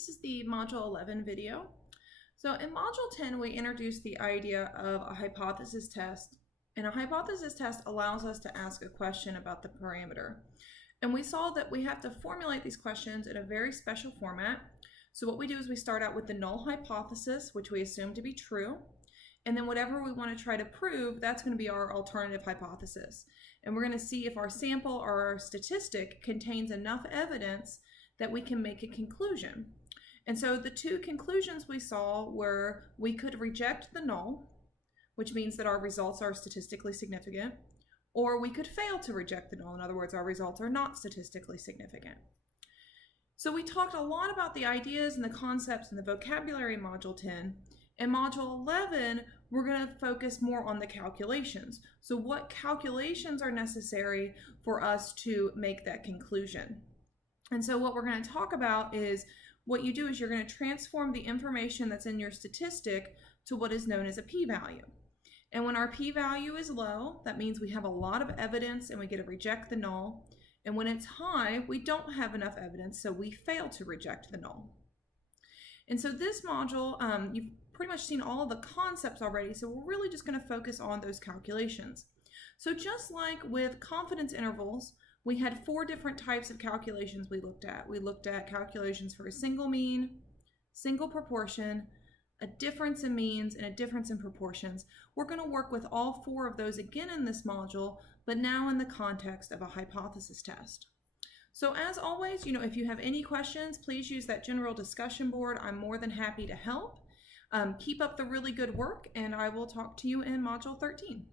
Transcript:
This is the Module 11 video. So in Module 10, we introduced the idea of a hypothesis test. And a hypothesis test allows us to ask a question about the parameter. And we saw that we have to formulate these questions in a very special format. So what we do is we start out with the null hypothesis, which we assume to be true. And then whatever we want to try to prove, that's going to be our alternative hypothesis. And we're going to see if our sample or our statistic contains enough evidence that we can make a conclusion. And so the two conclusions we saw were we could reject the null, which means that our results are statistically significant, or we could fail to reject the null. In other words, our results are not statistically significant. So we talked a lot about the ideas and the concepts and the vocabulary in Module 10. In Module 11, we're going to focus more on the calculations. So what calculations are necessary for us to make that conclusion? And so what we're going to talk about is what you do is you're going to transform the information that's in your statistic to what is known as a p-value. And when our p-value is low, that means we have a lot of evidence and we get to reject the null. And when it's high, we don't have enough evidence, so we fail to reject the null. And so this module, you've pretty much seen all of the concepts already, so we're really just going to focus on those calculations. So just like with confidence intervals, we had 4 different types of calculations we looked at. We looked at calculations for a single mean, single proportion, a difference in means, and a difference in proportions. We're going to work with all 4 of those again in this module, but now in the context of a hypothesis test. So as always, if you have any questions, please use that general discussion board. I'm more than happy to help. Keep up the really good work, and I will talk to you in Module 13.